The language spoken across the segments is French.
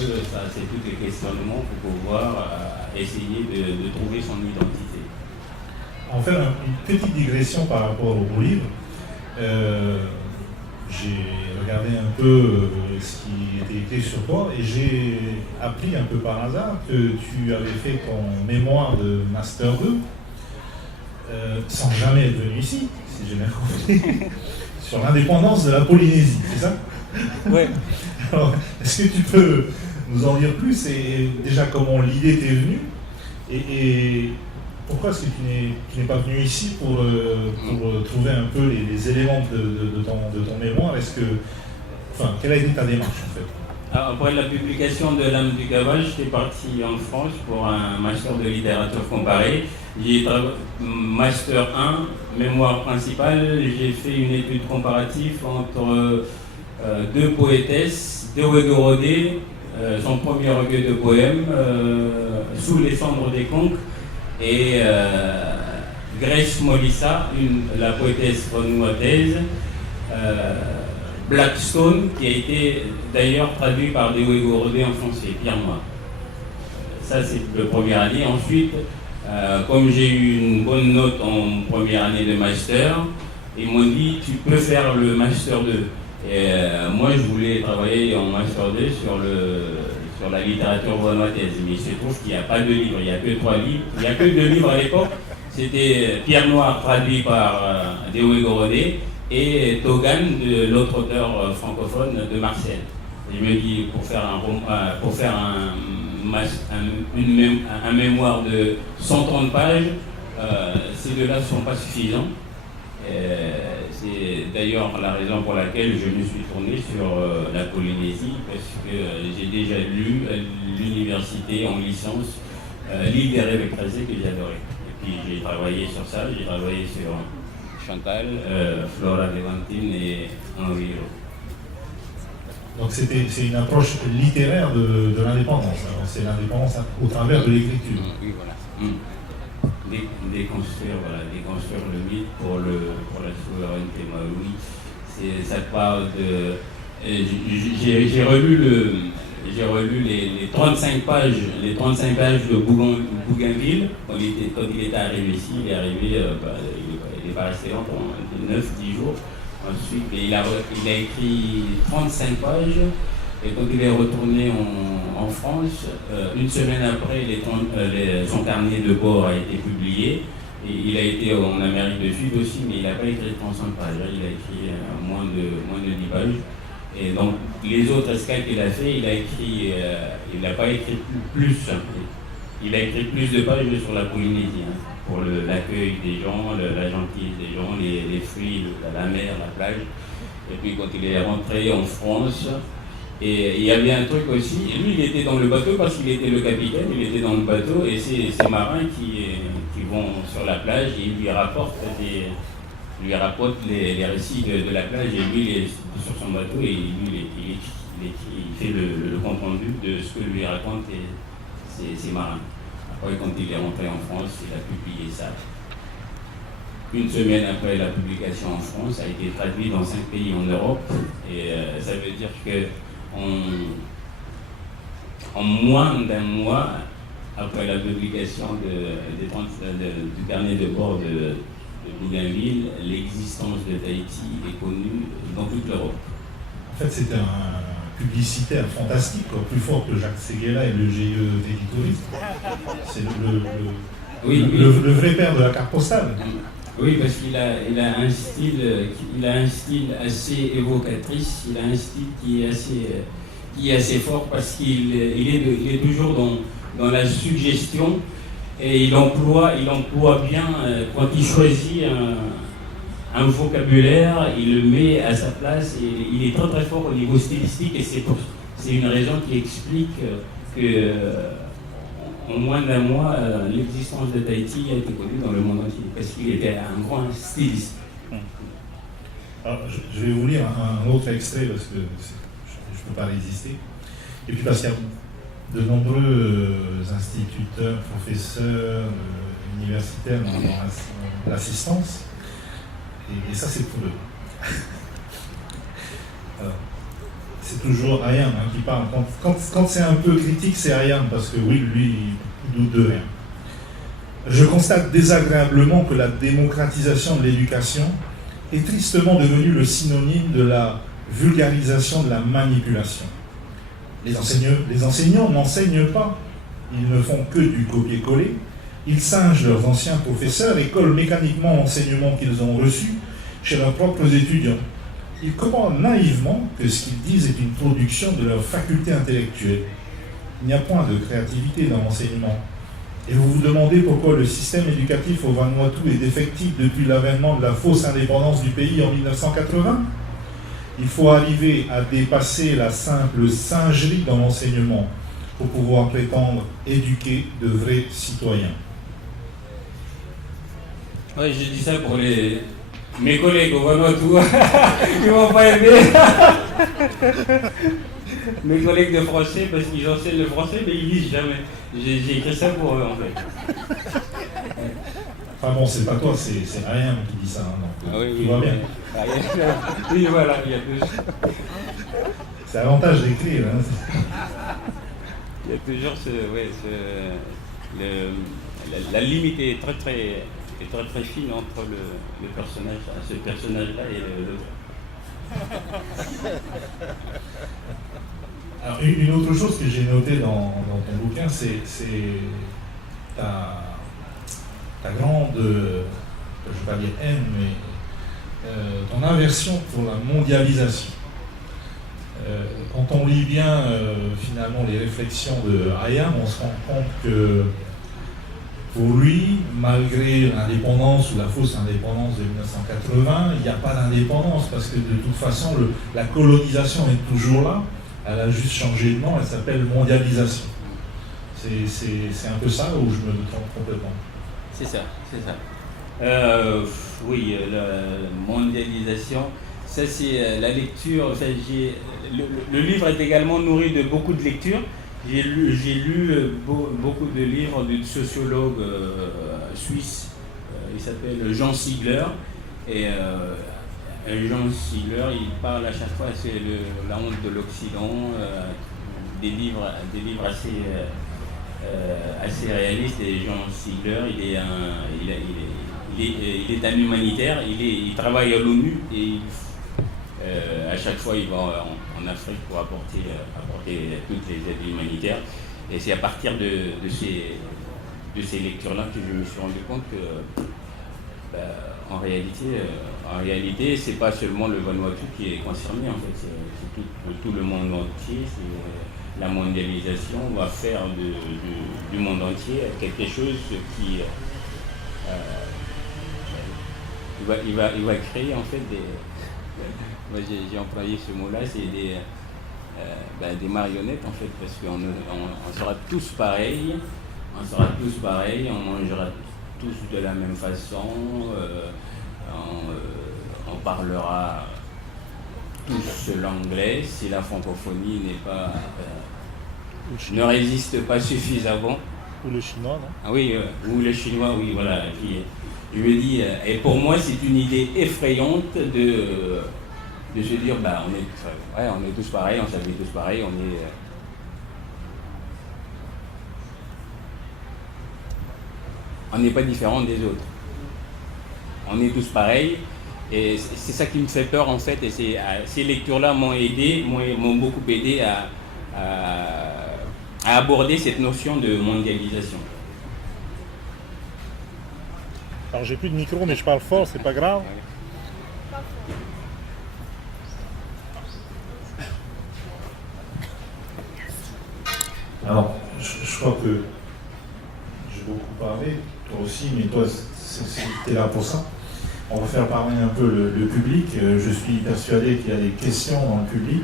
que ça, c'est tous les questionnements pour pouvoir essayer de trouver son identité. En fait, une petite digression par rapport au livre. J'ai regardé un peu ce qui était écrit sur toi et j'ai appris un peu par hasard que tu avais fait ton mémoire de Master 2 sans jamais être venu ici, si j'ai bien compris, sur l'indépendance de la Polynésie, c'est ça? Oui. Alors, est-ce que tu peux nous en dire plus et déjà comment l'idée t'est venue et pourquoi est-ce que tu n'es pas venu ici pour trouver un peu les éléments de ton mémoire? Quelle a été ta démarche en fait? Après la publication de L'âme du Cabal, j'étais parti en France pour un master de littérature comparée. J'ai master 1, mémoire principale, j'ai fait une étude comparative entre deux poétesses, Dewey Gorodé, son premier recueil de poèmes, Sous les cendres des conques, et Grace Molissa, la poétesse vanuataise, Blackstone, qui a été d'ailleurs traduit par Dewey Gorodé en français, Pierre Noir. Ça, c'est la première année. Ensuite, comme j'ai eu une bonne note en première année de master, ils m'ont dit tu peux faire le master 2. Et moi, je voulais travailler en master 2 sur la littérature vanuataise, mais il se trouve qu'il n'y a pas de livres, il n'y a que 3 livres. Il n'y a que 2 livres à l'époque. C'était Pierre Noir traduit par Dewey Gorodé et Togan, l'autre auteur francophone de Marseille. Je me dis, pour faire un mémoire de 130 pages, ces deux-là ne sont pas suffisants. C'est d'ailleurs la raison pour laquelle je me suis tourné sur la Polynésie, parce que j'ai déjà lu à l'université en licence L'île des rêves écrasés que j'adorais. Et puis j'ai travaillé sur ça, j'ai travaillé sur Chantal, Flora Levantine et Henri. Donc c'est une approche littéraire de l'indépendance. Alors c'est l'indépendance au travers de l'écriture. Oui, voilà. Déconstruire le mythe pour la souveraineté maori. Ça parle de. J'ai relu les 35 pages de Bougainville quand il était arrivé ici. Il est arrivé, il n'est pas resté longtemps, 9-10 jours. Ensuite, il a écrit 35 pages. Et quand il est retourné en France, une semaine après, son carnet de bord a été publié. Et il a été en Amérique du Sud aussi, mais il n'a pas écrit 35 pages. Il a écrit moins de 10 pages. Et donc, les autres escales qu'il a fait, il n'a pas écrit plus. Il a écrit plus de pages sur la Polynésie, pour l'accueil des gens, la gentillesse des gens, les fruits, la mer, la plage. Et puis quand il est rentré en France, et il y avait un truc aussi, lui il était dans le bateau parce qu'il était le capitaine, il était dans le bateau et c'est ces marins qui vont sur la plage et ils lui rapportent les récits de la plage et lui il est sur son bateau et lui il fait le compte rendu de ce que lui racontent ces marins. Après quand il est rentré en France, il a publié ça. Une semaine après la publication en France, ça a été traduit dans 5 pays en Europe et ça veut dire que en moins d'un mois après la publication du carnet de bord de Bougainville, l'existence de Tahiti est connue dans toute l'Europe. En fait, c'était un publicitaire fantastique, plus fort que Jacques Séguéla et le GIE Territories. C'est le vrai père de la carte postale. Oui, parce qu'il a un style assez évocatrice, il a un style qui est assez fort parce qu'il est toujours dans la suggestion et il emploie bien, quand il choisit un vocabulaire, il le met à sa place et il est très très fort au niveau stylistique et c'est une raison qui explique que en moins d'un mois, l'existence de Tahiti a été connue dans le monde entier, parce qu'il était un grand styliste. Alors, je vais vous lire un autre extrait, parce que je ne peux pas résister. Et puis parce qu'il y a de nombreux instituteurs, professeurs, universitaires dans l'assistance, et ça c'est pour eux. Alors, c'est toujours Ayam qui parle. Quand c'est un peu critique, c'est Ayam, parce que oui, lui, il doute de rien. Je constate désagréablement que la démocratisation de l'éducation est tristement devenue le synonyme de la vulgarisation de la manipulation. Les enseignants n'enseignent pas, ils ne font que du copier-coller, ils singent leurs anciens professeurs et collent mécaniquement l'enseignement qu'ils ont reçu chez leurs propres étudiants. Ils croient naïvement que ce qu'ils disent est une production de leur faculté intellectuelle. Il n'y a point de créativité dans l'enseignement. Et vous vous demandez pourquoi le système éducatif au Vanuatu est défectif depuis l'avènement de la fausse indépendance du pays en 1980 ? Il faut arriver à dépasser la simple singerie dans l'enseignement pour pouvoir prétendre éduquer de vrais citoyens. Oui, je dis ça pour mes collègues au Vanuatu. Ils vont pas aimer. Mes collègues de français, parce qu'ils enseignent le français, mais ils lisent jamais. J'ai écrit ça pour eux, en fait. Enfin bon, c'est pas toi, c'est Ayam qui dit ça. Donc, ah oui, tu vois bien. Oui, voilà, il y a deux. C'est l'avantage d'écrire. Hein. Il y a toujours la limite est très fine entre le personnage, ce personnage-là et l'autre. Alors, une autre chose que j'ai notée dans ton bouquin, c'est ta grande, je ne vais pas dire haine, mais ton aversion pour la mondialisation. Quand on lit bien finalement les réflexions de Ayam, on se rend compte que pour lui, malgré l'indépendance ou la fausse indépendance de 1980, il n'y a pas d'indépendance parce que de toute façon, la colonisation est toujours là. Elle a juste changé de nom, elle s'appelle mondialisation. C'est un peu ça où je me trompe complètement. C'est ça. Oui, la mondialisation, ça c'est la lecture. Ça, le livre est également nourri de beaucoup de lectures. J'ai lu beaucoup de livres d'une sociologue suisse, il s'appelle Jean Sigler. Et Jean Sigler, il parle à chaque fois, c'est la honte de l'Occident, des livres assez réalistes. Et Jean Sigler, il est un humanitaire, il travaille à l'ONU et à chaque fois il va en Afrique pour apporter toutes les aides humanitaires. Et c'est à partir de ces lectures-là que je me suis rendu compte que en réalité, c'est pas seulement le Vanuatu qui est concerné, en fait, c'est tout le monde entier. La mondialisation va faire du monde entier quelque chose qui il va créer en fait moi j'ai employé ce mot-là, c'est des marionnettes en fait, parce qu'on sera tous pareils, on mangera tous de la même façon, on parlera tous l'anglais si la francophonie ne résiste pas suffisamment. Ou le chinois, non? Ah oui, ou le chinois, oui, voilà. Et puis, je me dis, et pour moi, c'est une idée effrayante de se dire, on est tous pareils, on s'habille tous pareils, on n'est pas différents des autres. On est tous pareils, et c'est ça qui me fait peur en fait, et ces lectures-là m'ont beaucoup aidé à aborder cette notion de mondialisation. Alors j'ai plus de micro, mais je parle fort, c'est pas grave. Alors, je crois que j'ai beaucoup parlé, toi aussi, mais toi, tu es là pour ça. On va faire parler un peu le public. Je suis persuadé qu'il y a des questions dans le public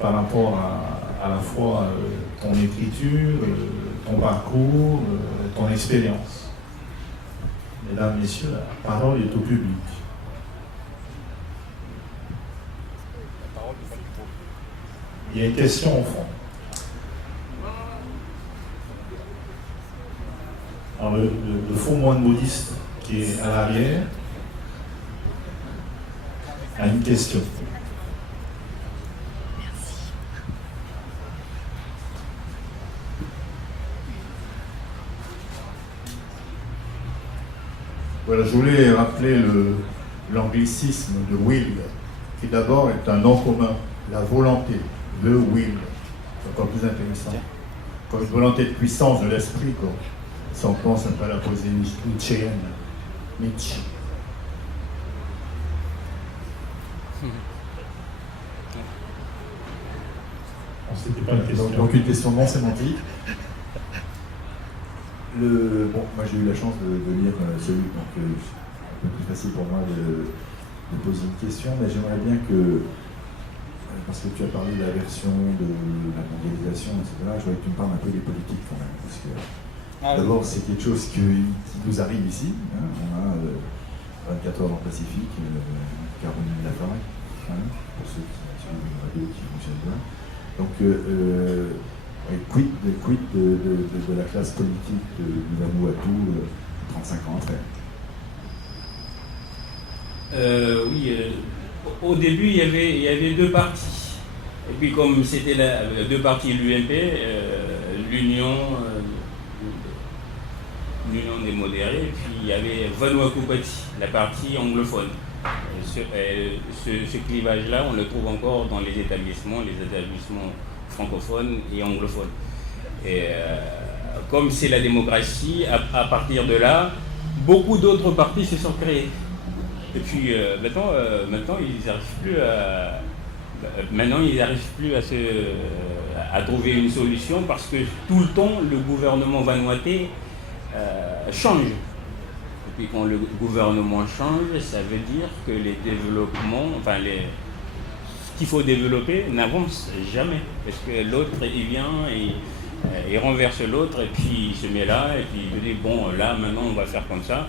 par rapport à la fois ton écriture, ton parcours, ton expérience. Mesdames, Messieurs, la parole est au public. Il y a une question au fond. Alors le faux moine bouddhiste qui est à l'arrière a une question. Voilà, je voulais rappeler l'anglicisme de will, qui d'abord est un nom commun, la volonté, le will. C'est encore plus intéressant. Comme une volonté de puissance de l'esprit, quoi. Si on pense un peu à la poésie nietzschéenne. Nietzsche. C'était pas une question. Donc une question non sémantique. Bon, moi j'ai eu la chance de lire celui, donc c'est un peu plus facile pour moi de poser une question, mais j'aimerais bien que, parce que tu as parlé de la version de la mondialisation, etc., je voudrais que tu me parles un peu des politiques quand même, parce que d'abord c'est quelque chose qui nous arrive ici, hein, on a 24 heures dans le Pacifique, Caroline Lafargue, hein, pour ceux qui suivent une radio qui fonctionne bien. Donc, quid de la classe politique du Vanuatu 35 ans après? Oui, au début, il y avait deux partis. Et puis, comme c'était deux partis, l'UMP, l'Union des modérés, et puis il y avait Vanuatu Pati, la partie anglophone. Ce clivage-là, on le trouve encore dans les établissements francophones et anglophones. Et comme c'est la démocratie, à partir de là, beaucoup d'autres partis se sont créés. Et puis maintenant ils n'arrivent plus à trouver une solution parce que tout le temps, le gouvernement vanuatais change. Et puis quand le gouvernement change, ça veut dire que les développements, ce qu'il faut développer n'avance jamais. Parce que l'autre, il vient et il renverse l'autre, et puis il se met là, et puis il dit, bon, là, maintenant, on va faire comme ça.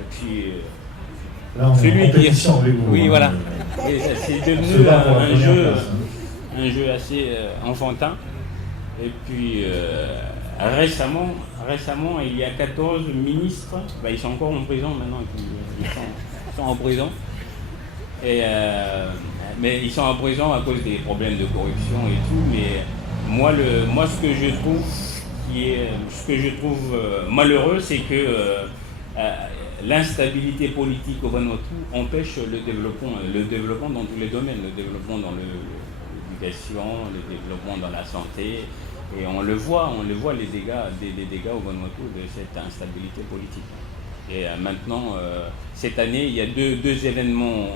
Et puis, là, on est en compétition avec vous. Oui, voilà. Et c'est devenu un jeu assez enfantin. Et puis, récemment, il y a 14 ministres, ils sont encore en prison maintenant, ils sont en prison. Mais ils sont en prison à cause des problèmes de corruption et tout. Mais moi ce que je trouve malheureux, c'est que l'instabilité politique au Vanuatu empêche le développement dans tous les domaines, le développement dans l'éducation, le développement dans la santé. Et on le voit les dégâts au Vanuatu de cette instabilité politique. Et maintenant, cette année, il y a deux événements,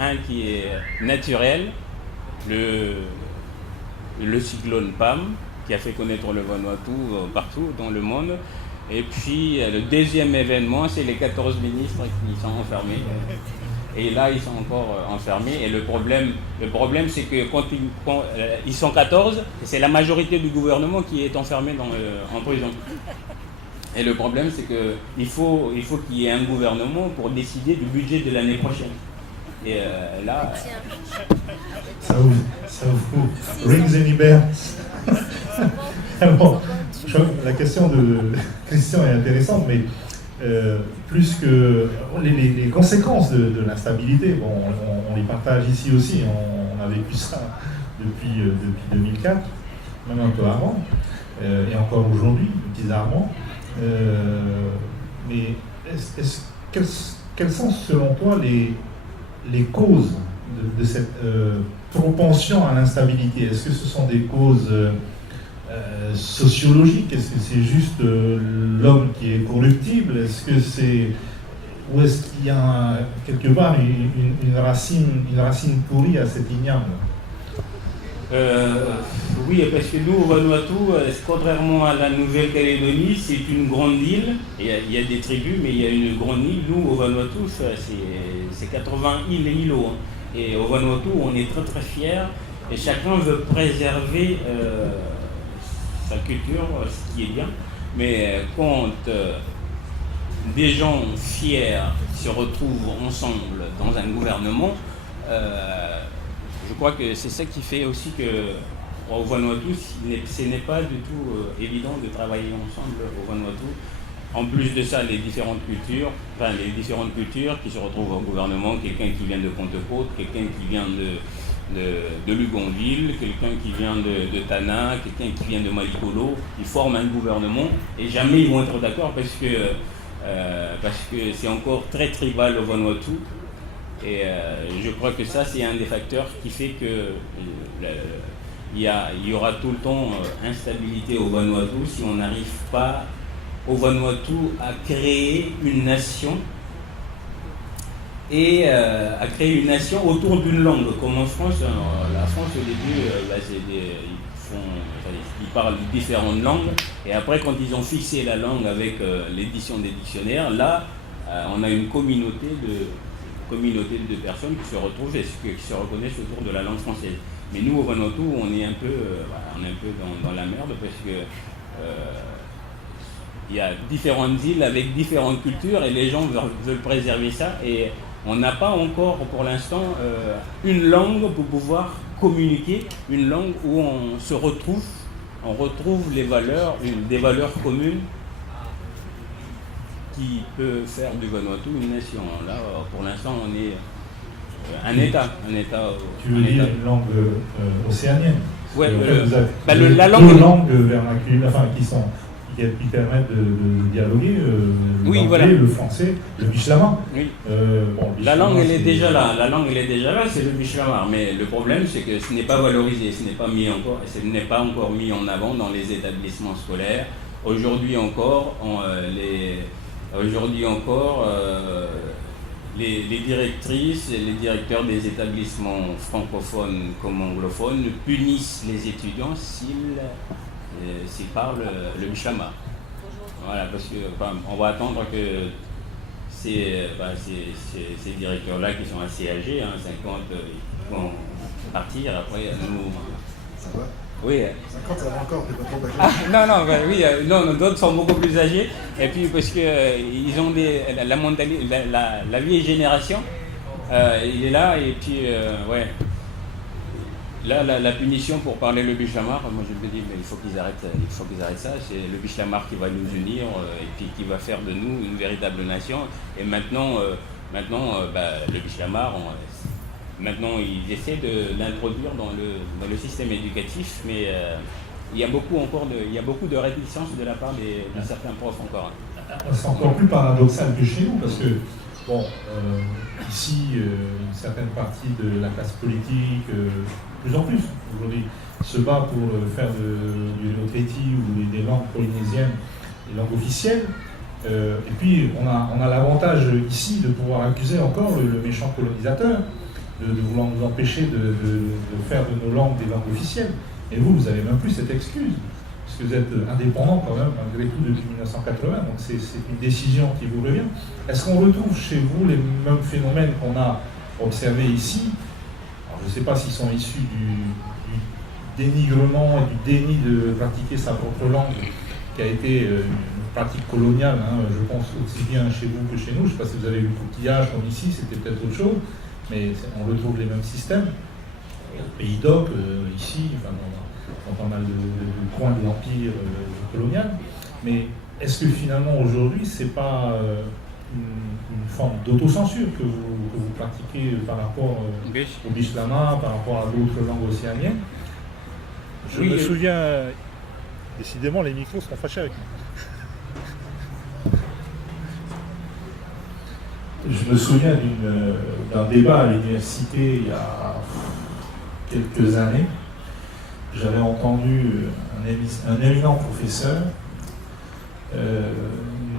un qui est naturel, le cyclone Pam, qui a fait connaître le Vanuatu partout dans le monde. Et puis le deuxième événement, c'est les 14 ministres qui sont enfermés. Et là, ils sont encore enfermés. Et le problème c'est que quand ils sont 14, c'est la majorité du gouvernement qui est enfermée en prison. Et le problème, c'est qu'il faut qu'il y ait un gouvernement pour décider du budget de l'année prochaine. Et là... Ça vous rings any bells? Alors, la question de Christian est intéressante, mais plus que les conséquences de l'instabilité, bon, on les partage ici aussi, on a vécu ça depuis 2004, même un peu avant, et encore aujourd'hui, bizarrement. Mais quelles sont selon toi les causes de cette propension à l'instabilité? Est-ce que ce sont des causes sociologiques? Est-ce que c'est juste l'homme qui est corruptible? Ou est-ce qu'il y a quelque part une racine pourrie à cet igname? Oui, parce que nous, au Vanuatu, contrairement à la Nouvelle-Calédonie, c'est une grande île. Il y a des tribus, mais il y a une grande île. Nous, au Vanuatu, c'est 80 îles et îlots. Hein. Et au Vanuatu, on est très très fiers. Et chacun veut préserver sa culture, ce qui est bien. Mais quand des gens fiers se retrouvent ensemble dans un gouvernement, je crois que c'est ça qui fait aussi qu'au Vanuatu, ce n'est pas du tout évident de travailler ensemble au Vanuatu. En plus de ça, les différentes cultures qui se retrouvent au gouvernement, quelqu'un qui vient de Pentecôte, quelqu'un qui vient de Lugonville, quelqu'un qui vient de Tana, quelqu'un qui vient de Malikolo. Ils forment un gouvernement et jamais ils vont être d'accord parce que c'est encore très tribal au Vanuatu. Et je crois que ça, c'est un des facteurs qui fait que il y aura tout le temps instabilité au Vanuatu si on n'arrive pas au Vanuatu à créer une nation et à créer une nation autour d'une langue. Comme en France, la France au début, ils parlent différentes langues et après quand ils ont fixé la langue avec l'édition des dictionnaires, là on a une communauté de personnes qui se retrouvent et qui se reconnaissent autour de la langue française. Mais nous au Vanuatu, on est un peu dans la merde parce que il y a différentes îles avec différentes cultures et les gens veulent préserver ça et on n'a pas encore pour l'instant une langue pour pouvoir communiquer, une langue où on retrouve des valeurs communes qui peut faire du Vanuatu une nation. Là, pour l'instant, on est un État. Tu veux dire une langue océanienne? Ouais, la langue. Deux langues vernaculaires, qui permettent de dialoguer, l'anglais, le français, le bichlama. Oui. La langue, elle est déjà là. C'est le bichlama. Mais le problème, c'est que ce n'est pas valorisé, ce n'est pas encore mis en avant dans les établissements scolaires. Aujourd'hui encore, les directrices et les directeurs des établissements francophones comme anglophones punissent les étudiants s'ils parlent le bichlama. Voilà, parce qu'on va attendre que ces directeurs-là qui sont assez âgés, 50, ils vont partir, après nous... Ça va? Oui. 50, ça va encore, t'es pas trop âgé. Non, d'autres sont beaucoup plus âgés. Et puis parce que ils ont la vieille génération, il est là et puis là la punition pour parler le bichlama, moi je me dis mais il faut qu'ils arrêtent ça. C'est le bichlama qui va nous unir et puis qui va faire de nous une véritable nation. Et maintenant le bichlama, maintenant, ils essaient de l'introduire dans le système éducatif, mais il y a beaucoup de réticence de la part de certains profs encore. C'est encore plus paradoxal que chez nous, parce que, ici, une certaine partie de la classe politique, plus en plus, aujourd'hui, se bat pour faire du Reo-Keiti ou des langues polynésiennes, des langues officielles. Et puis, on a l'avantage ici de pouvoir accuser encore le méchant colonisateur, de vouloir nous empêcher de faire de nos langues des langues officielles. Et vous n'avez même plus cette excuse, parce que vous êtes indépendant quand même, malgré tout, depuis 1980, donc c'est une décision qui vous revient. Est-ce qu'on retrouve chez vous les mêmes phénomènes qu'on a observés ici? Alors, je ne sais pas s'ils sont issus du dénigrement et du déni de pratiquer sa propre langue, qui a été une pratique coloniale, je pense aussi bien chez vous que chez nous. Je ne sais pas si vous avez eu le coutillage comme ici, c'était peut-être autre chose. Mais on retrouve les mêmes systèmes. Au Pays d'Oc, ici, dans pas mal de coins de l'empire colonial. Mais est-ce que finalement aujourd'hui, c'est pas une forme d'autocensure que vous pratiquez par rapport au bichlama, par rapport à d'autres langues océaniennes? Je me souviens, décidément, les micros seront fâchés avec nous. Je me souviens d'un débat à l'université il y a quelques années. J'avais entendu un éminent professeur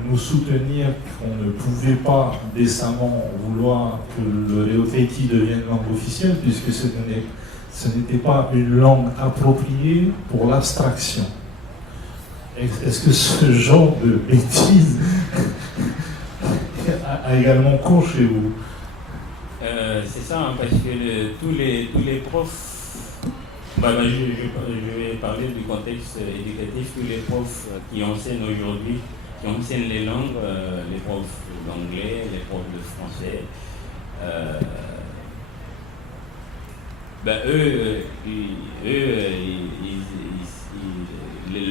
nous soutenir qu'on ne pouvait pas décemment vouloir que le Reo-Keiti devienne langue officielle, puisque ce n'était pas une langue appropriée pour l'abstraction. Est-ce que ce genre de bêtises a également cours chez vous? C'est ça, parce que tous les profs, je vais parler du contexte éducatif, tous les profs qui enseignent aujourd'hui, qui enseignent les langues, les profs d'anglais, les profs de français,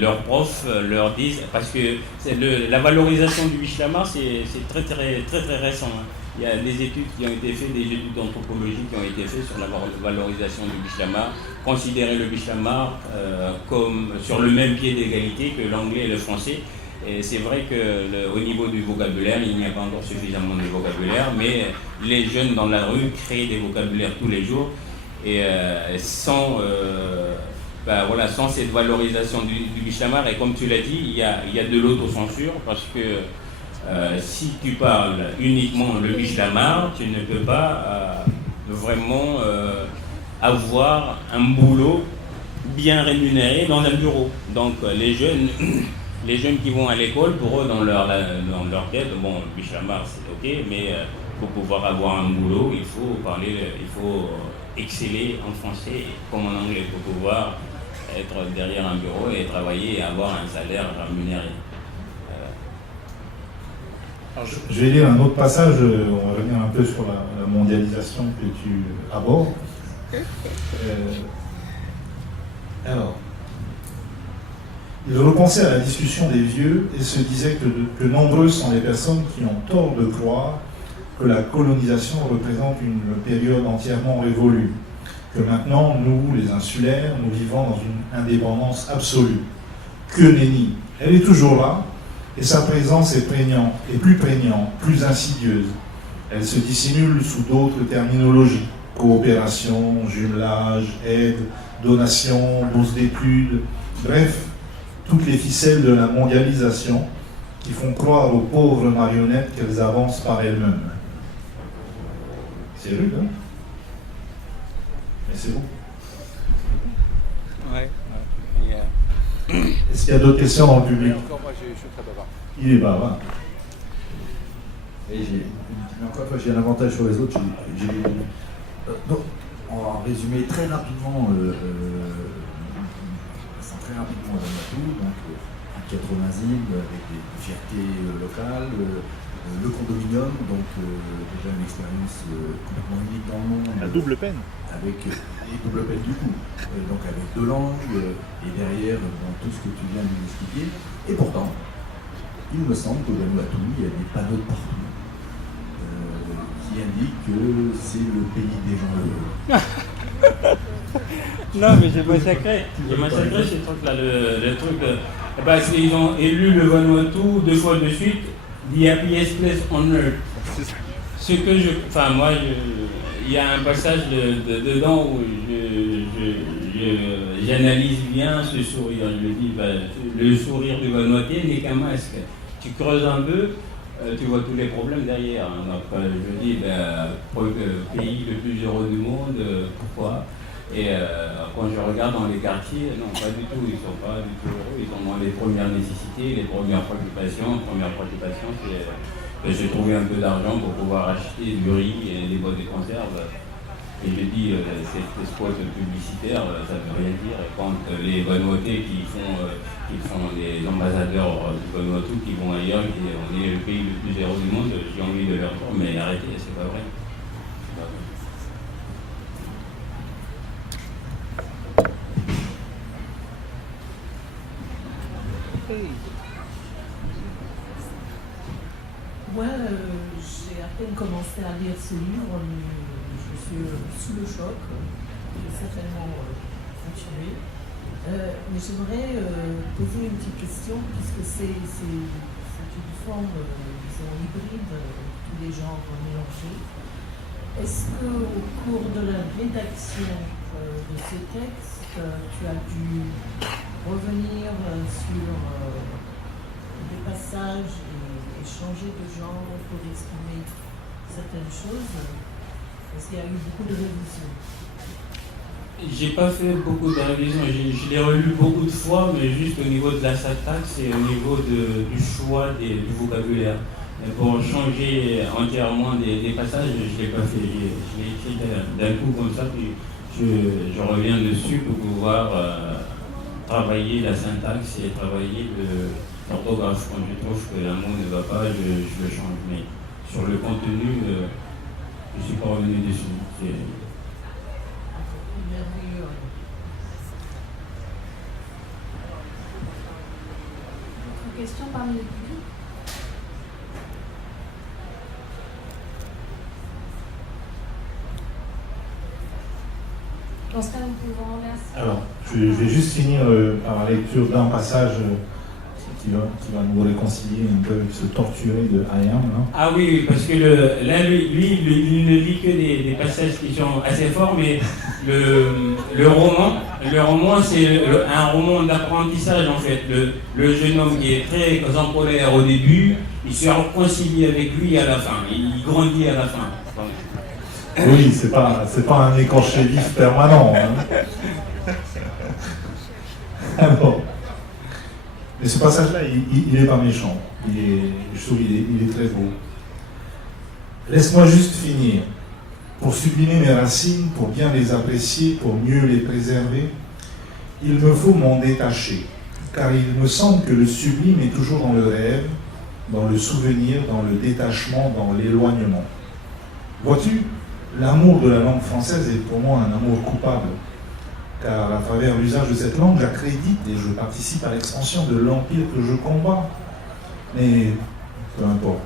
leurs profs leur disent, parce que la valorisation du bichlama, c'est très récent. Il y a des études qui ont été faites, des études d'anthropologie qui ont été faites sur la valorisation du bishlamar, considérer le bishlamar comme sur le même pied d'égalité que l'anglais et le français. Et c'est vrai qu'au niveau du vocabulaire, il n'y a pas encore suffisamment de vocabulaire, mais les jeunes dans la rue créent des vocabulaires tous les jours. Et sans cette valorisation du bishlamar, et comme tu l'as dit, il y a de l'autocensure, parce que si tu parles uniquement le bishlamar, tu ne peux pas vraiment avoir un boulot bien rémunéré dans un bureau. Donc les jeunes qui vont à l'école, pour eux, dans leur tête, bon, le bishlamar c'est ok, mais pour pouvoir avoir un boulot, il faut exceller en français comme en anglais pour pouvoir être derrière un bureau et travailler et avoir un salaire rémunéré. Alors, je vais lire un autre passage, on va revenir un peu sur la mondialisation que tu abordes. Alors, il repensait à la discussion des vieux et se disait que nombreuses sont les personnes qui ont tort de croire que la colonisation représente une période entièrement révolue, que maintenant, nous, les insulaires, nous vivons dans une indépendance absolue. Que nenni, elle est toujours là, et sa présence est prégnante, plus insidieuse. Elle se dissimule sous d'autres terminologies, coopération, jumelage, aide, donation, bourse d'études, bref, toutes les ficelles de la mondialisation qui font croire aux pauvres marionnettes qu'elles avancent par elles-mêmes. C'est rude, hein? Mais c'est bon. Ouais. Est-ce qu'il y a d'autres questions dans le public? Encore, moi, je suis très bavard. Il est bavard. Et encore une fois, j'ai un avantage sur les autres. Donc, en résumé très rapidement, très rapidement à Vanuatu, donc plus de 80 îles avec des fiertés locales, le condominium, donc déjà une expérience complètement unique dans le monde. La double peine. Avec et double peine du coup, donc avec 2 langues, et derrière dans tout ce que tu viens de nous expliquer. Et pourtant, il me semble qu'au Vanuatu, il y a des panneaux de partout qui indiquent que c'est le pays des gens heureux. Non, mais j'ai massacré ces trucs-là. Le truc, parce qu'ils ont élu le Vanuatu 2 fois de suite, the happiest place on earth. Ce que il y a un passage dedans où j'analyse bien ce sourire. Je me dis, le sourire du Vanuatien n'est qu'un masque. Tu creuses un peu, tu vois tous les problèmes derrière. Donc, je dis, pays le plus heureux du monde, pourquoi? Et quand je regarde dans les quartiers, non, pas du tout, ils ne sont pas du tout heureux, ils sont dans les premières nécessités, les premières préoccupations. Première préoccupation, c'est j'ai trouvé un peu d'argent pour pouvoir acheter du riz et des boîtes de conserve. Et je dis, cette spot publicitaire, ça ne veut rien dire. Et quand les Vanuatais qui sont les ambassadeurs du Vanuatu, qui vont ailleurs, qui on est le pays le plus heureux du monde, j'ai envie de leur dire, mais arrêtez, c'est pas vrai. Moi, j'ai à peine commencé à lire ce livre, mais je suis sous le choc. J'ai certainement continué. Mais j'aimerais poser une petite question, puisque c'est une forme, disons, hybride, tous les genres mélangés. Est-ce qu'au cours de la rédaction de ce texte, tu as dû revenir sur des passages et changer de genre pour exprimer certaines choses? Est-ce qu'il y a eu beaucoup de révisions? J'ai pas fait beaucoup de révisions, je l'ai relu beaucoup de fois, mais juste au niveau de la syntaxe et au niveau du choix du vocabulaire. Et pour changer entièrement des passages, je ne l'ai pas fait. Je l'ai écrit d'un coup comme ça, puis je reviens dessus pour pouvoir travailler la syntaxe et travailler l'orthographe. Quand je trouve que un mot ne va pas, je le change. Mais sur le contenu, je ne suis pas revenu dessus. Question parmi le public? Dans ce cas, nous pouvons remercier. Alors, je vais juste finir par la lecture d'un passage qui va nous réconcilier un peu avec ce torturé de Hayam. Ah oui, parce que là, lui, il ne lit que des passages qui sont assez forts, mais le roman, c'est un roman d'apprentissage en fait. Le jeune homme qui est très exemplaire au début, il se réconcilie avec lui à la fin, il grandit à la fin. Oui, c'est pas un écorché vif permanent. Hein. Alors, mais ce passage-là, il est pas méchant. Je trouve qu'il est très beau. Laisse-moi juste finir. Pour sublimer mes racines, pour bien les apprécier, pour mieux les préserver, il me faut m'en détacher. Car il me semble que le sublime est toujours dans le rêve, dans le souvenir, dans le détachement, dans l'éloignement. Vois-tu, l'amour de la langue française est pour moi un amour coupable. Car à travers l'usage de cette langue, j'accrédite et je participe à l'expansion de l'empire que je combats. Mais peu importe.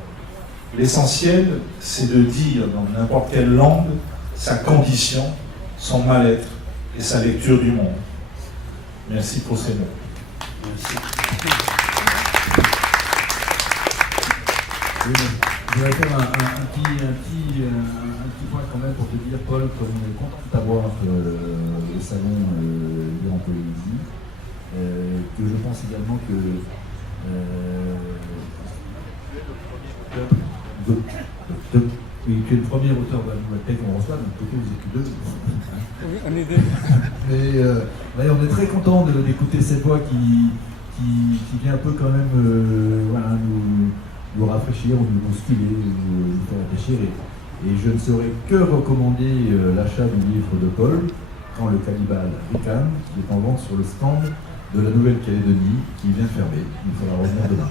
L'essentiel, c'est de dire dans n'importe quelle langue sa condition, son mal-être et sa lecture du monde. Merci pour ces mots. Merci. Je vais faire un petit point quand même pour te dire, Paul, comme on est content de t'avoir au salon en Polynésie, que je pense également que tu es le premier auteur de la nouvelle tête qu'on reçoit, donc peut-être vous êtes que deux. Oui, on est deux. Mais on est très content d'écouter cette voix qui vient un peu quand même nous rafraîchir, nous bousculer, nous faire réfléchir. Et je ne saurais que recommander l'achat du livre de Paul, Quand le cannibale ricane, qui est en vente sur le stand de la Nouvelle-Calédonie, qui vient de fermer. Il faudra revenir demain.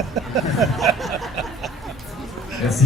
Merci.